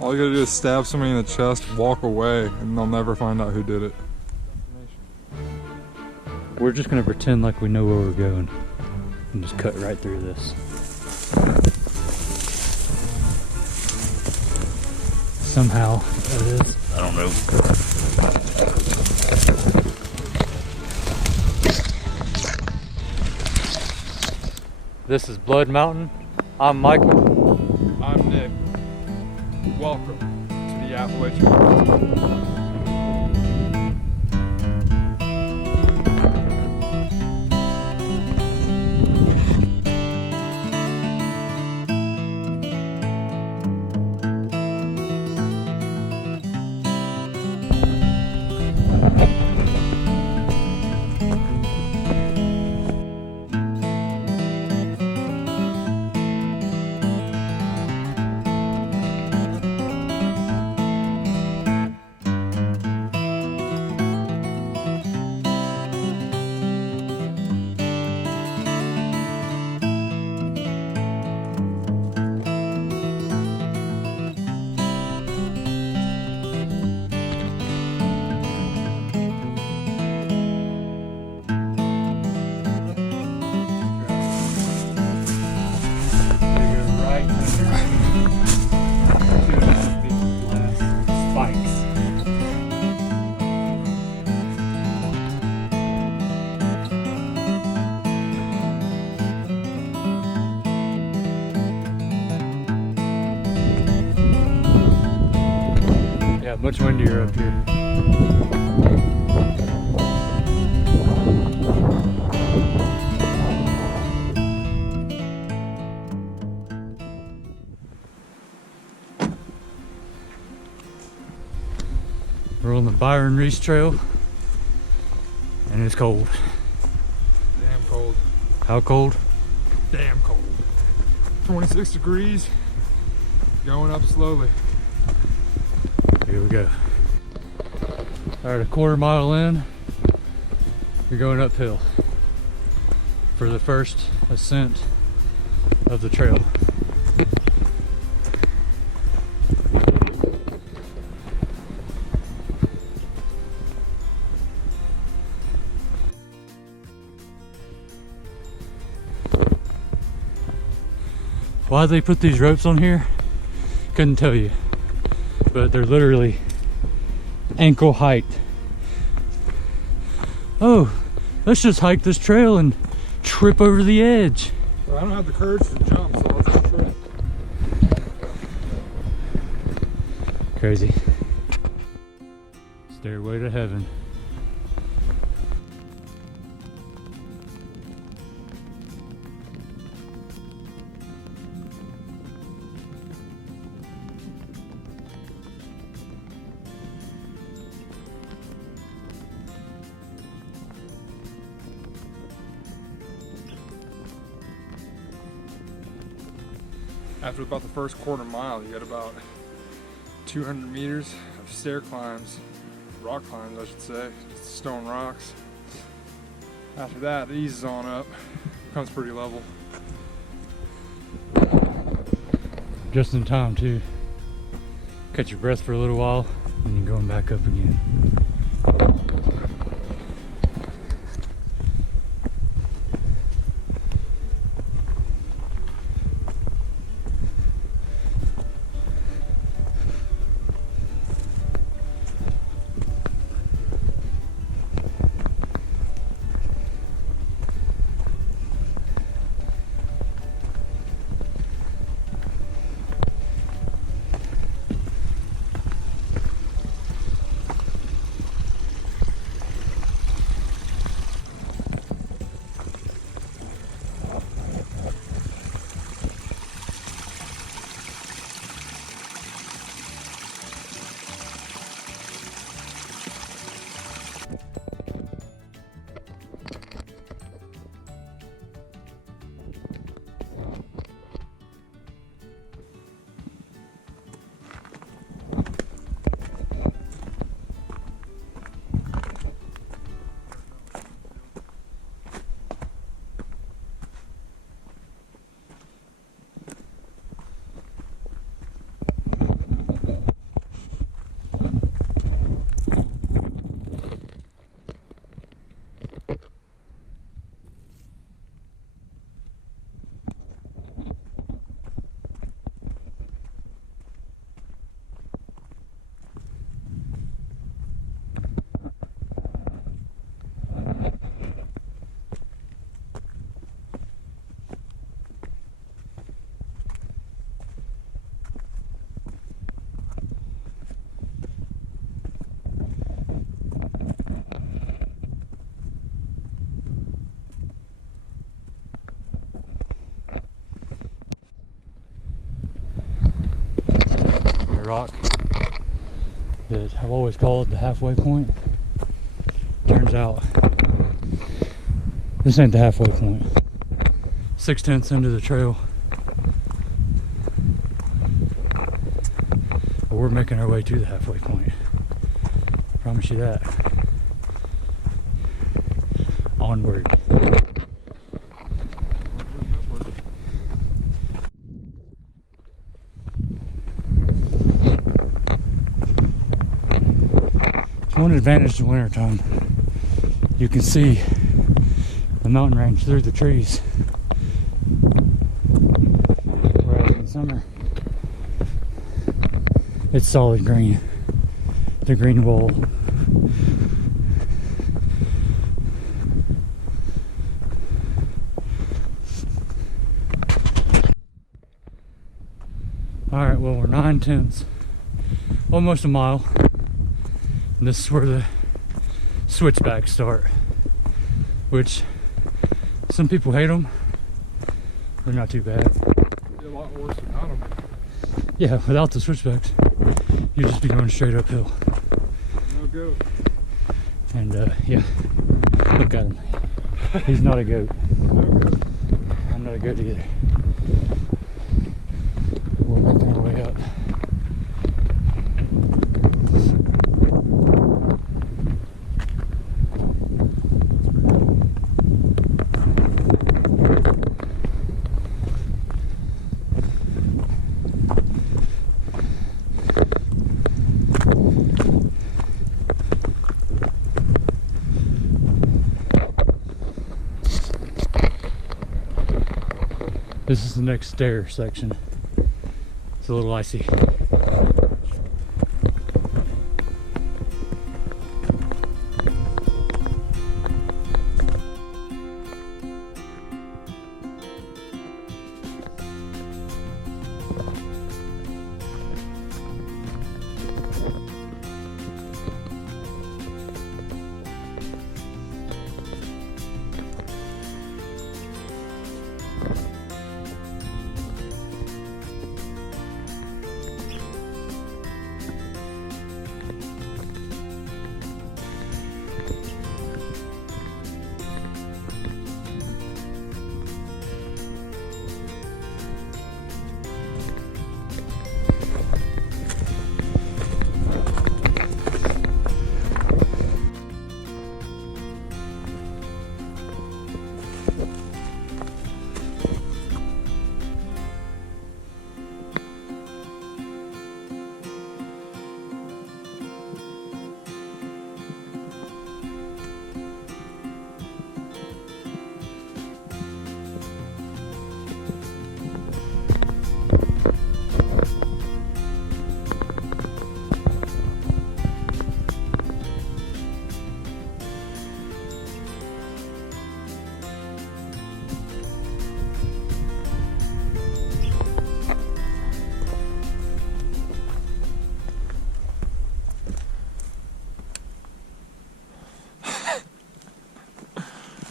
All you gotta do is stab somebody in the chest, walk away, and they'll never find out who did it. We're just gonna pretend like we know where we're going and just cut right through this. Somehow that is. I don't know. This is Blood Mountain. I'm Michael. I'm Nick. Welcome to the Appalachian. Yeah, much windier up here. We're on the Byron Reese Trail, and it's cold. Damn cold. How cold? Damn cold. 26 degrees. Going up slowly. Here we go. All right, a quarter mile in, you're going uphill for the first ascent of the trail. Why they put these ropes on here, couldn't tell you, but they're literally ankle height. Oh, let's just hike this trail and trip over the edge. Well, I don't have the courage to jump, so I'll just trip. Crazy. Stairway to heaven. After about the first quarter mile, you got about 200 meters of stair climbs, rock climbs I should say, just stone rocks. After that, it eases on up, becomes pretty level. Just in time too. Catch your breath for a little while and you're going back up again. rock that I've always called the halfway point. Turns out this ain't the halfway point. 6/10 into the trail. But we're making our way to the halfway point. Promise you that. Onward. One advantage in wintertime, you can see the mountain range through the trees, whereas in summer it's solid green, the green wall. Alright, well, we're 9/10, almost a mile. And this is where the switchbacks start, which some people hate them. They're not too bad. A lot worse without them. Yeah, without the switchbacks, you'd just be going straight uphill. No goat. And yeah, look at him. He's not a goat. No goat. I'm not a goat either. We're making our way up. This is the next stair section. It's a little icy.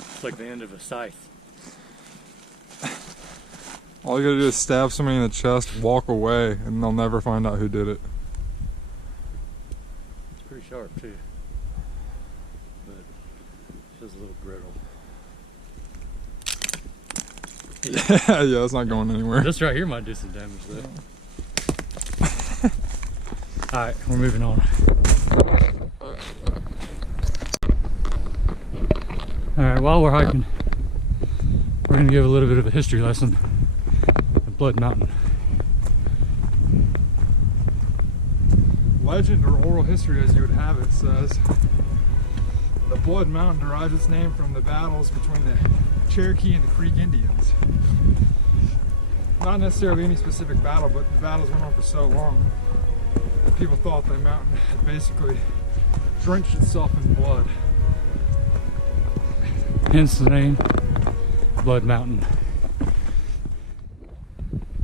It's like the end of a scythe. All you gotta do is stab somebody in the chest, walk away, and they'll never find out who did it. It's pretty sharp too, but it feels a little brittle. Yeah, it's not going anywhere. This right here might do some damage though. Alright, we're moving on. Alright, while we're hiking, we're going to give a little bit of a history lesson at Blood Mountain. Legend or oral history, as you would have it, says the Blood Mountain derives its name from the battles between the Cherokee and the Creek Indians. Not necessarily any specific battle, but the battles went on for so long that people thought the mountain had basically drenched itself in blood. Hence the name, Blood Mountain.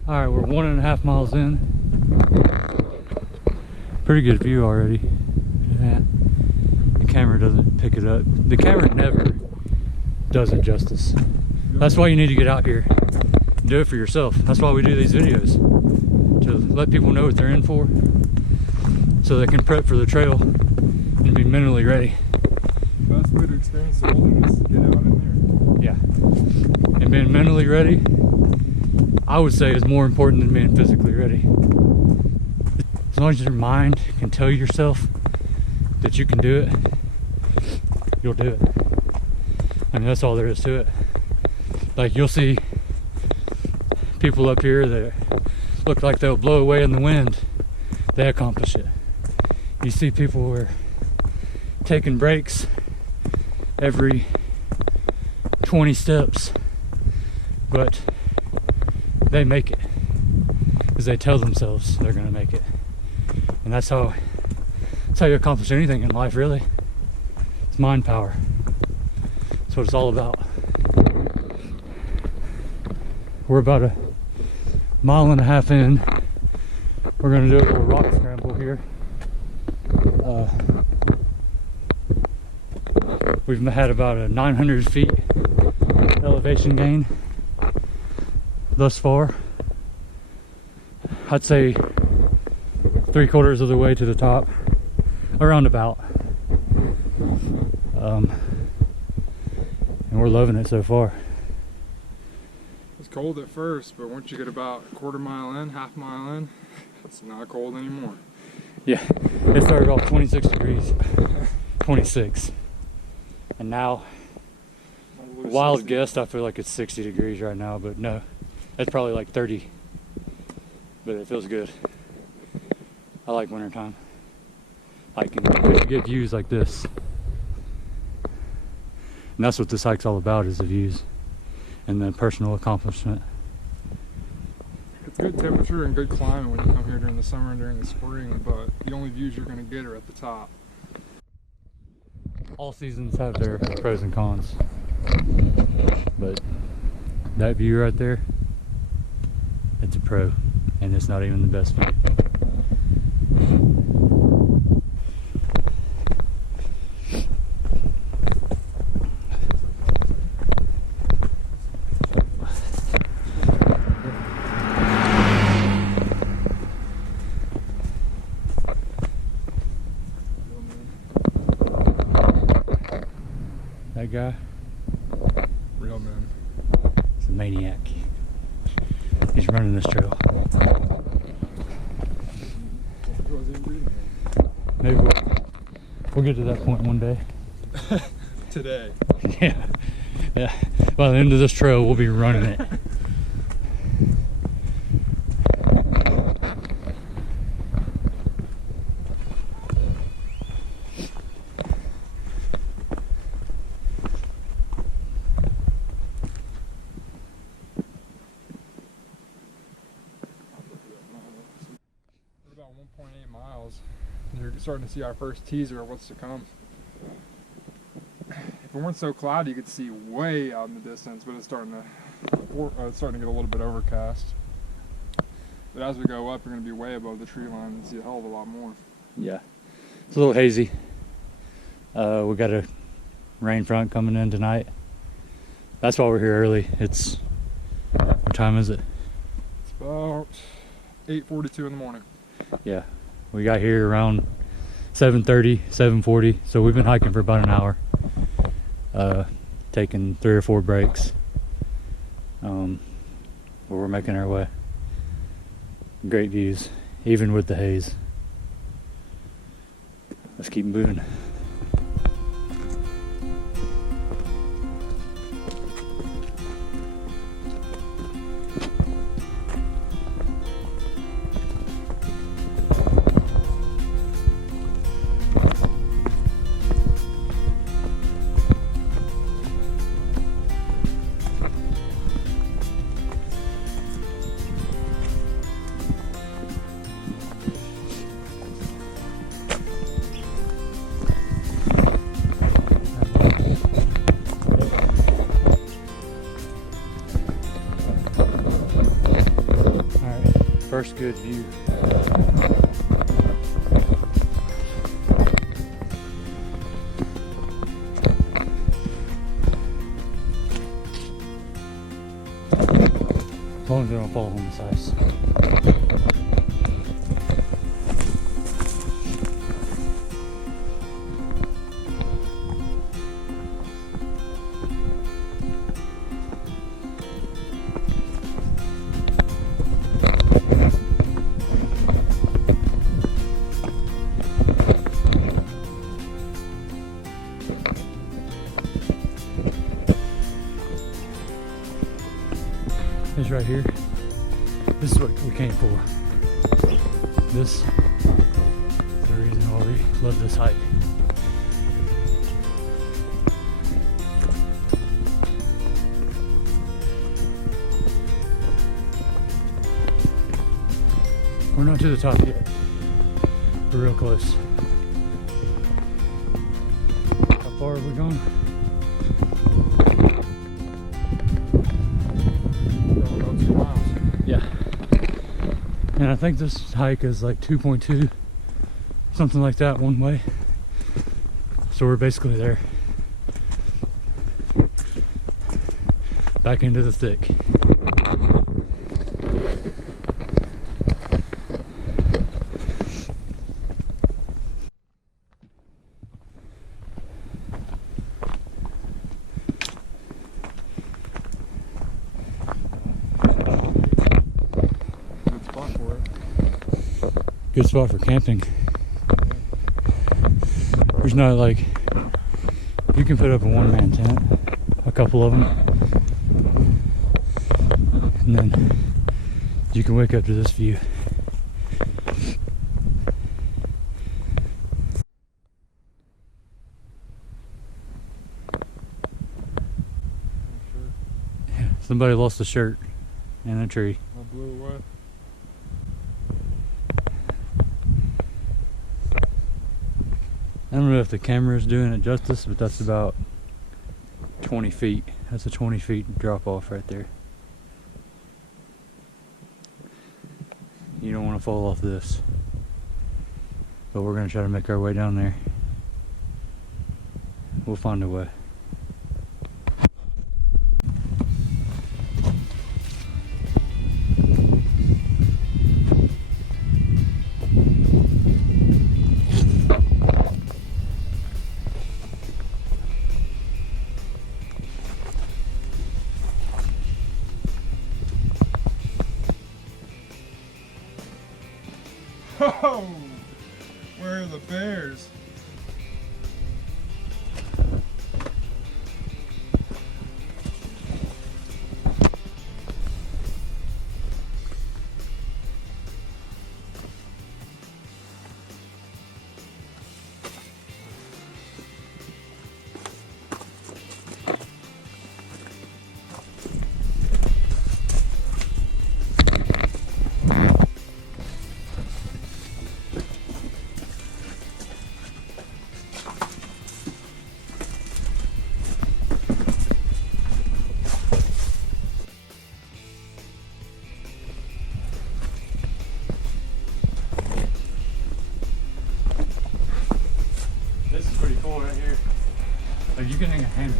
Alright, we're 1.5 miles in. Pretty good view already. Yeah. The camera doesn't pick it up. The camera never does it justice. That's why you need to get out here and do it for yourself. That's why we do these videos, to let people know what they're in for. so they can prep for the trail and be mentally ready. Best way to experience the wilderness is get out in Yeah. And being mentally ready, I would say, is more important than being physically ready. As long as your mind can tell yourself that you can do it, you'll do it. I mean, that's all there is to it. Like, you'll see people up here that look like they'll blow away in the wind. They accomplish it. You see people who are taking breaks every 20 steps, but they make it because they tell themselves they're going to make it. And that's how you accomplish anything in life, really. It's mind power. That's what it's all about. We're about 1.5 miles in. We're going to do a little rock scramble here. We've had about a 900 feet elevation gain thus far. I'd say 3/4 of the way to the top, around about. And we're loving it so far. It's cold at first, but once you get about 1/4 mile in, 1/2 mile in, it's not cold anymore. Yeah, it started off 26 degrees, 26. And now, wild 60. guess, I feel like it's 60 degrees right now, but no, it's probably like 30. But it feels good. I like wintertime. Hiking, you get views like this. And that's what this hike's all about, is the views and the personal accomplishment. It's good temperature and good climate when you come here during the summer and during the spring, but the only views you're going to get are at the top. All seasons have their pros and cons, but that view right there, it's a pro, and it's not even the best view. That guy, Real man. he's a maniac. He's running this trail. Maybe we'll get to that point one day. Today. Yeah. By the end of this trail, we'll be running it. We're about 1.8 miles. You're starting to see our first teaser of what's to come. If it weren't so cloudy, you could see way out in the distance, but it's starting to get a little bit overcast. But as we go up, you're going to be way above the tree line and see a hell of a lot more. Yeah. It's a little hazy. We got a rain front coming in tonight. That's why we're here early. What time is it? It's about 8:42 in the morning. Yeah. We got here around 7:30, 7:40. So we've been hiking for about an hour. Taking 3 or 4 breaks. But we're making our way. Great views, even with the haze. Let's keep moving. First good view. As long as they don't fall on this ice. right here. This is what we came for. This is the reason why we love this hike. We're not to the top yet. We're real close. How far have we gone? About 2 miles. Yeah. And I think this hike is like 2.2, something like that one way. So we're basically there. Back into the thick. Good spot for camping. There's not like, you can put up a one-man tent, a couple of them, and then you can wake up to this view. Yeah, somebody lost a shirt in a tree. I blew away. I don't know if the camera is doing it justice, but that's about 20 feet. That's a 20 feet drop off right there. You don't want to fall off this. But we're going to try to make our way down there. We'll find a way. Oh, where are the bears? Right here. Like you can hang a hammock.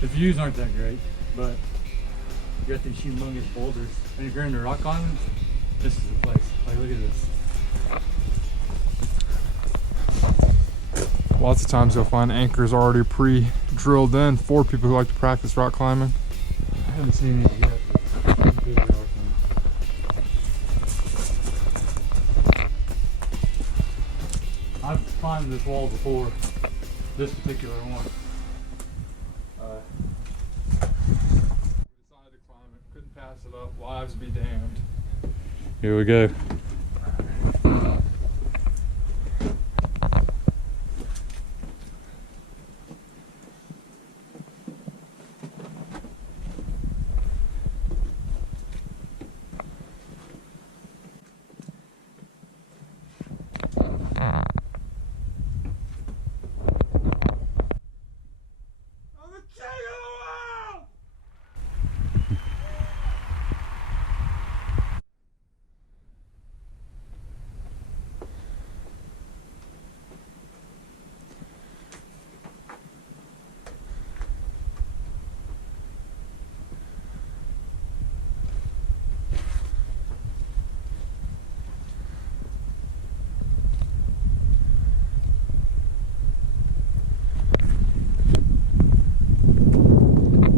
The views aren't that great, but you got these humongous boulders. And if you're into rock climbing, this is the place. Like look at this. Lots of times you'll find anchors already pre-drilled in for people who like to practice rock climbing. I haven't seen any yet. I've climbed this wall before, this particular one. Decided to climb it, couldn't pass it up, lives be damned. Here we go.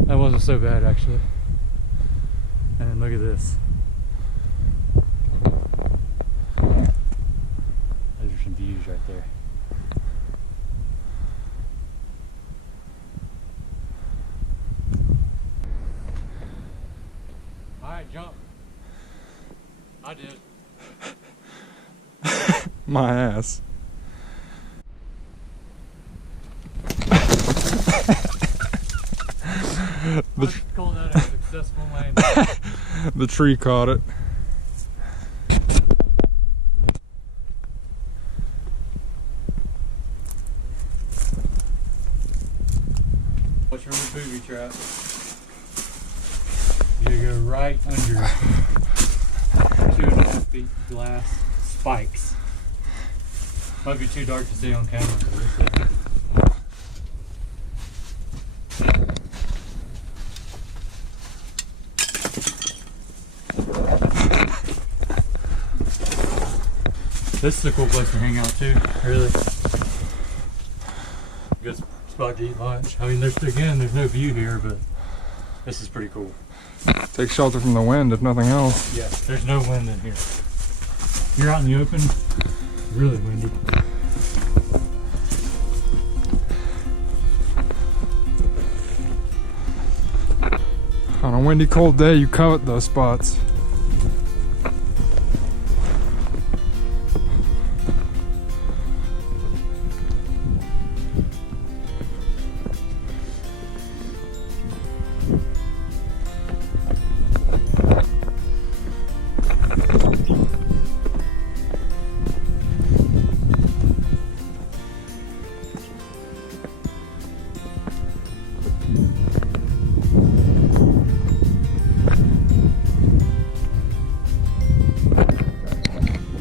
That wasn't so bad actually. And then look at this. Those are some views right there. I did. My ass. Let's call that a successful landing. The tree caught it. Watch from the booby trap. You go right under 2.5 feet glass spikes. Might be too dark to see on camera. This is a cool place to hang out too, really. Good spot to eat lunch. I mean, there's no view here, but this is pretty cool. Take shelter from the wind if nothing else. Yeah, there's no wind in here. You're out in the open, really windy. On a windy, cold day, you covet those spots.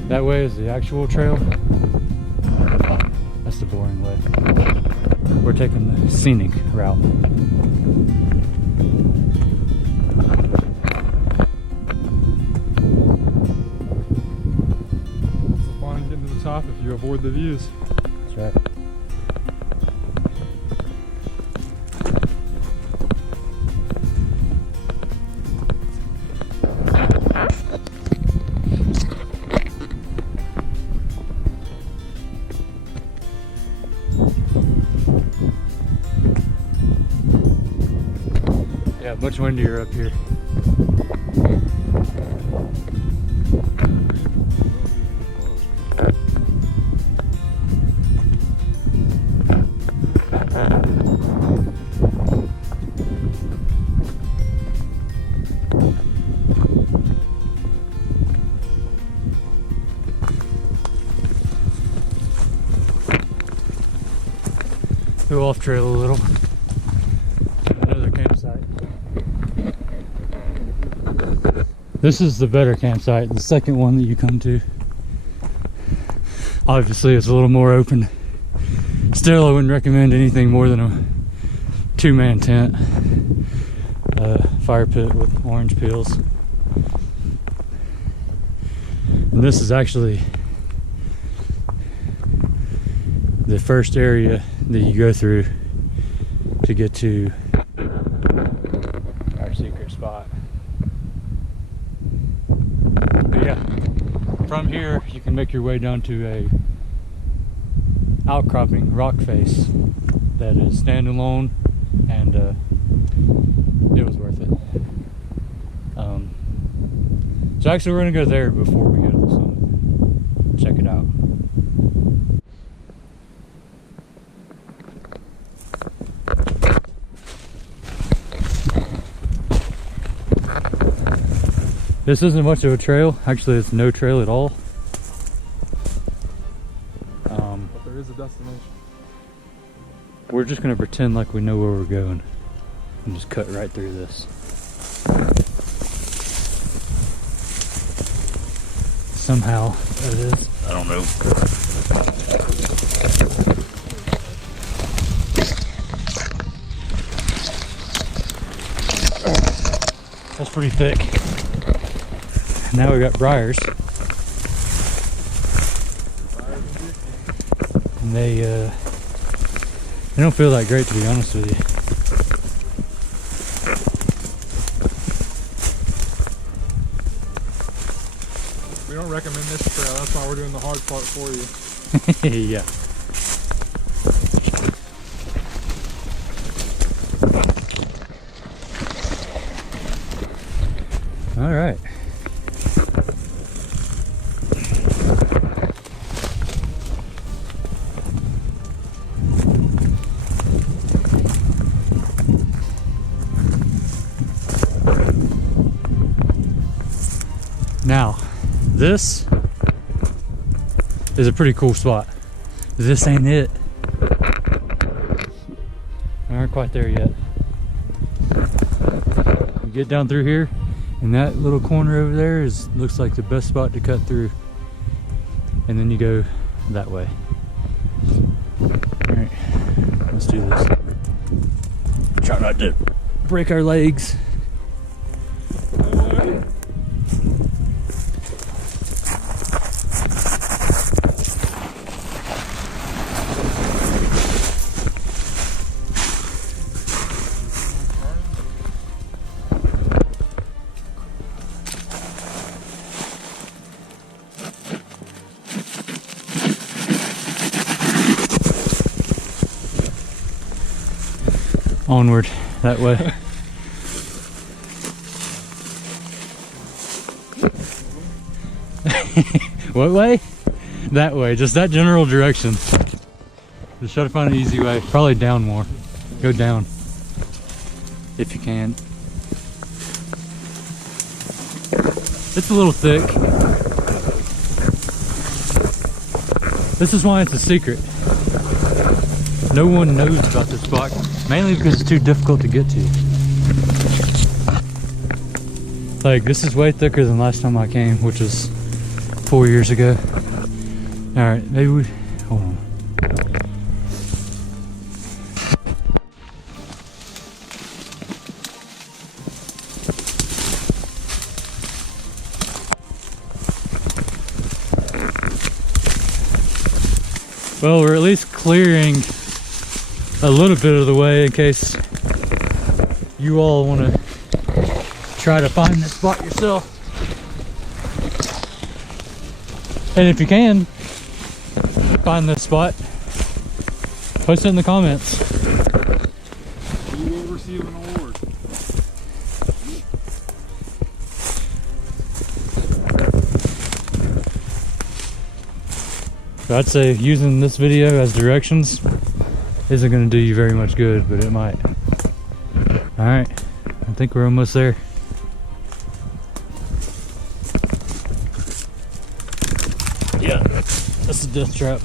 That way is the actual trail. That's the boring way. We're taking the scenic route. It's fun getting to the top if you avoid the views. That's right. Yeah, much windier up here. Go off trail a little. Another campsite. This is the better campsite, the second one that you come to. Obviously it's a little more open. Still, I wouldn't recommend anything more than a 2-man tent. Fire pit with orange peels. And this is actually the first area that you go through to get to our secret spot. But yeah, from here you can make your way down to a outcropping rock face that is standalone, and it was worth it. So actually we're gonna go there before we go to the summit. Check it out. This isn't much of a trail. Actually, it's no trail at all. But there is a destination. We're just gonna pretend like we know where we're going and just cut right through this. Somehow, that is. I don't know. That's pretty thick. Now we got briars. And they don't feel that great, to be honest with you. We don't recommend this trail, that's why we're doing the hard part for you. Yeah. All right. This is a pretty cool spot. This ain't it. We aren't quite there yet. You get down through here, and that little corner over there looks like the best spot to cut through. And then you go that way. Alright, let's do this. Try not to break our legs. Onward, that way. What way? That way, just that general direction. Just try to find an easy way. Probably down more. Go down. If you can. It's a little thick. This is why it's a secret. No one knows about this spot, mainly because it's too difficult to get to. Like, this is way thicker than last time I came, which was 4 years ago. Alright, maybe we, hold on. Well, we're at least clearing a little bit of the way in case you all want to try to find this spot yourself. And if you can find this spot, post it in the comments. You will receive an award. So I'd say using this video as directions isn't going to do you very much good, but it might. Alright, I think we're almost there. Yeah, that's a death trap.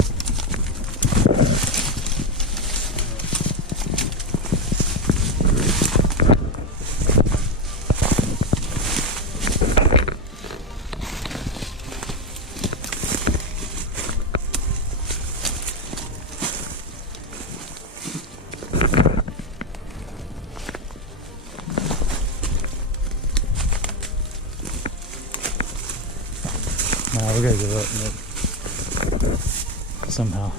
Nah, we gotta get up, Nick. Somehow.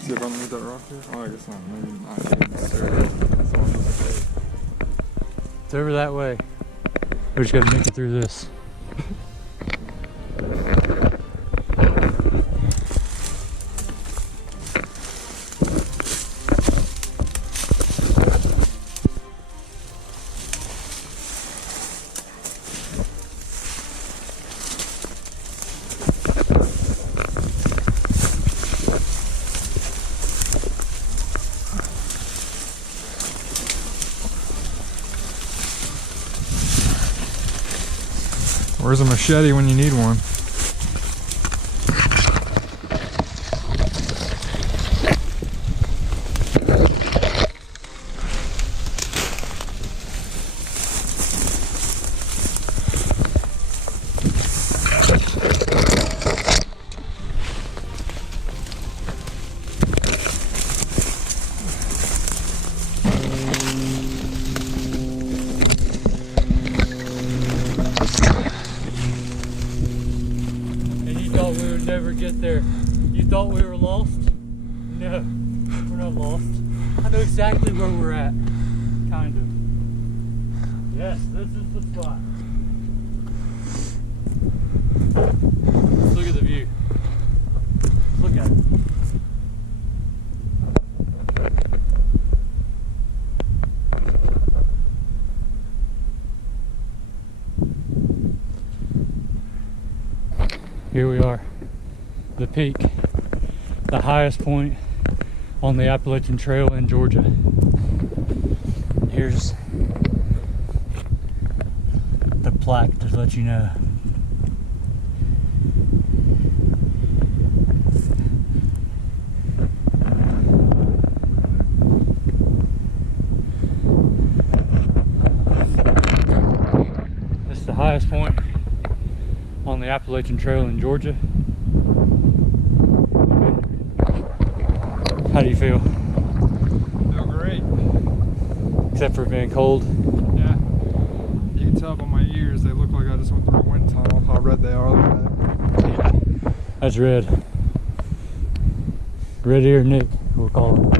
See if I can get that rock here? Oh, I guess not. Maybe not. That's one of the cave. It's over that way. We just gotta make it through this. Where's a machete when you need one? Never get there. You thought we were lost? No, we're not lost. I know exactly where we're at. Kind of. Yes, this is the spot. Look at the view. Look at it. Here we are. The peak, the highest point on the Appalachian Trail in Georgia. here's the plaque to let you know. This is the highest point on the Appalachian Trail in Georgia. How do you feel? Feel great. Except for being cold. Yeah. You can tell by my ears, they look like I just went through a wind tunnel, how red they are. Look at that. That's red. Red ear Nick, we'll call him.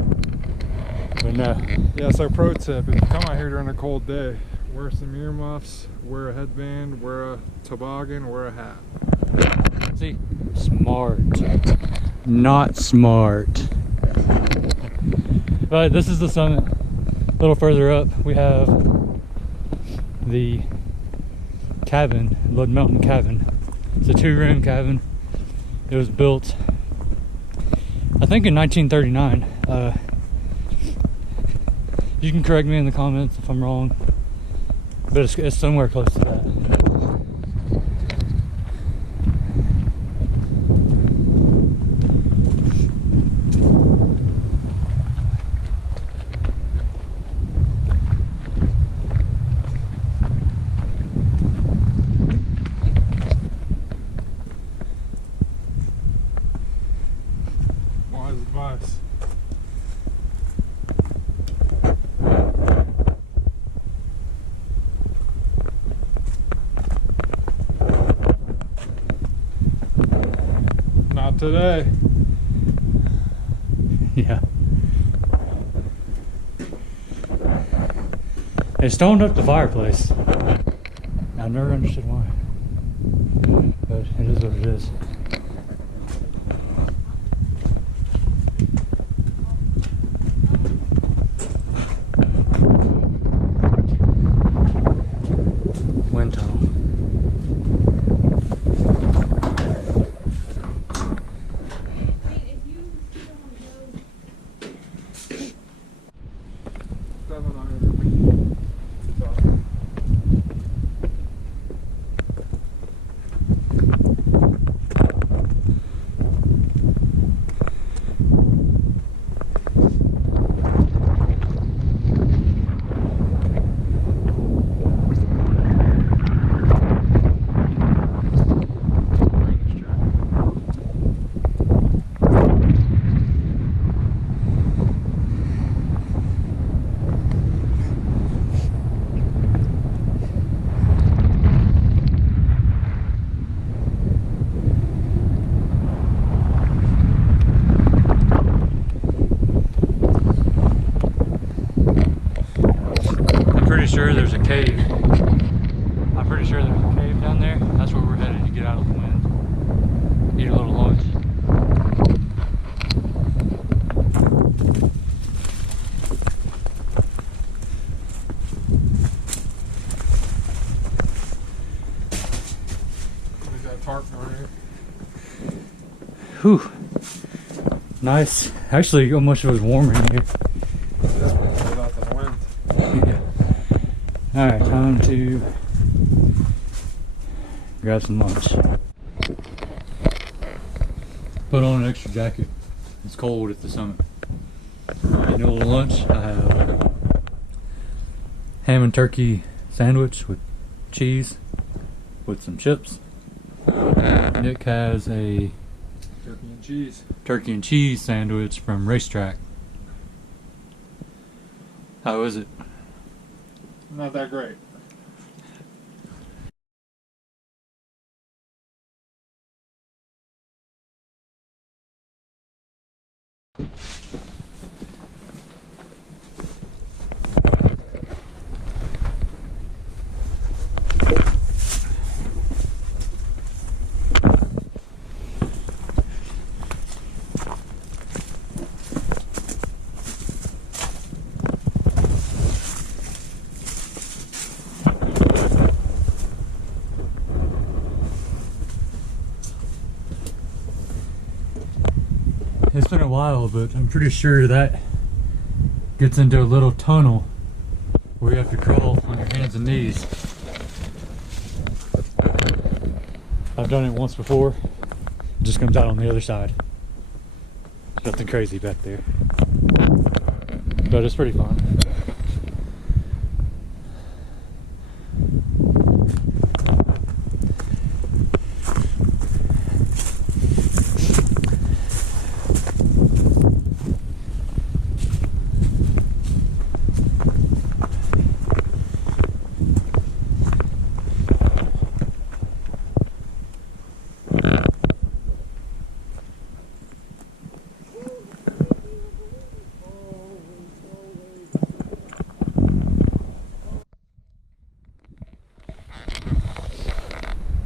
But no. Yeah, so pro tip, if you come out here during a cold day, wear some earmuffs, wear a headband, wear a toboggan, wear a hat. See? Smart. Not smart. But this is the summit. A little further up, we have the cabin, Blood Mountain Cabin. It's a 2-room cabin. It was built, I think, in 1939. You can correct me in the comments if I'm wrong, but it's somewhere close to that. Wise advice. Not today. Yeah. They stoned up the fireplace. I've never understood why. But it is what it is. Wind tunnel. Sure there's a cave. I'm pretty sure there's a cave down there. That's where we're headed to get out of the wind. Eat a little lunch. We got a tarp over here. Whew. Nice. Actually, almost it was warmer in here. This one's without the wind. Yeah. Alright, time to grab some lunch. Put on an extra jacket. It's cold at the summit. Eating a little lunch. I have ham and turkey sandwich with cheese with some chips. Nick has a Turkey and cheese. turkey and cheese sandwich from Racetrack. How is it? Not that great. It's been a while, but I'm pretty sure that gets into a little tunnel where you have to crawl on your hands and knees. I've done it once before. It just comes out on the other side. Nothing crazy back there, but it's pretty fun.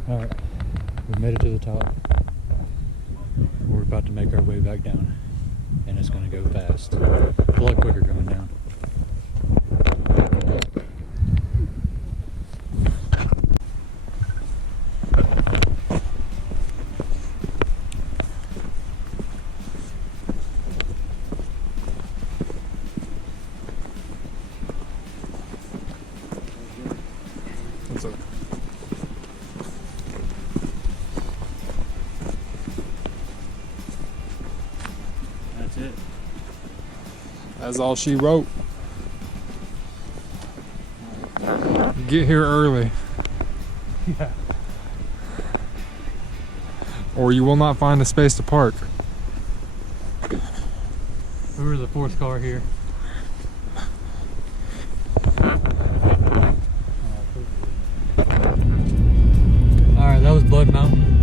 Alright, we made it to the top. We're about to make our way back down, and it's going to go fast. A lot quicker going down. What's up? That's it. That's all she wrote. Get here early, Yeah. or you will not find a space to park. We were the fourth car here. Alright, that was Blood Mountain.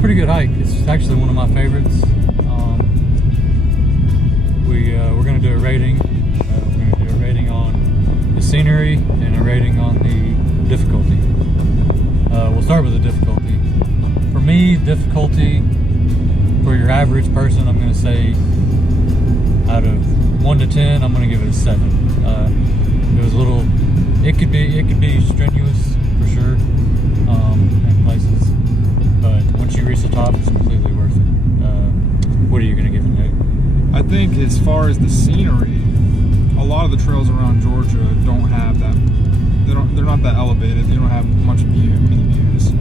Pretty good hike. It's actually one of my favorites. We're going to do a rating. We're going to do a rating on the scenery and a rating on the difficulty. We'll start with the difficulty. For me, difficulty for your average person, I'm going to say out of 1 to 10, I'm going to give it a 7. It was a little. It could be strenuous for sure in places, but once you reach the top, it's completely worth it. What are you going to give it, Nick? I think as far as the scenery, a lot of the trails around Georgia don't have that. They're not that elevated. They don't have many views.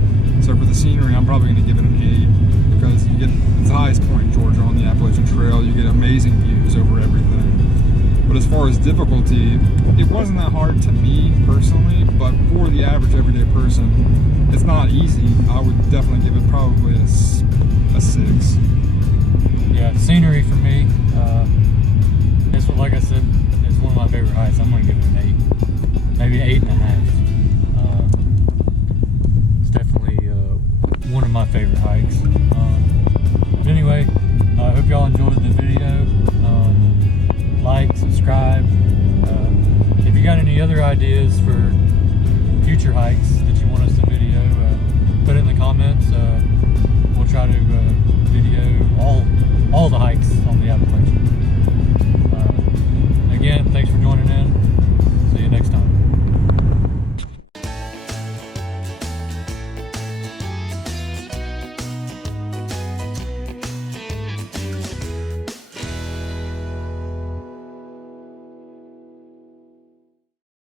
So for the scenery, I'm probably going to give it an 8 because you get it's the highest point in Georgia on the Appalachian Trail. You get amazing views over everything. But as far as difficulty, it wasn't that hard to me personally. But for the average everyday person, it's not easy. I would definitely give it probably a 6. Yeah, scenery for me. It's like I said, it's one of my favorite hikes. I'm going to give it an 8, maybe 8.5. It's definitely one of my favorite hikes. But anyway, I hope y'all enjoyed the video. Like, subscribe. If you got any other ideas for future hikes that you want us to video, put it in the comments. We'll try to video all the hikes on the Appalachian. Again, thanks for joining in. See you next time.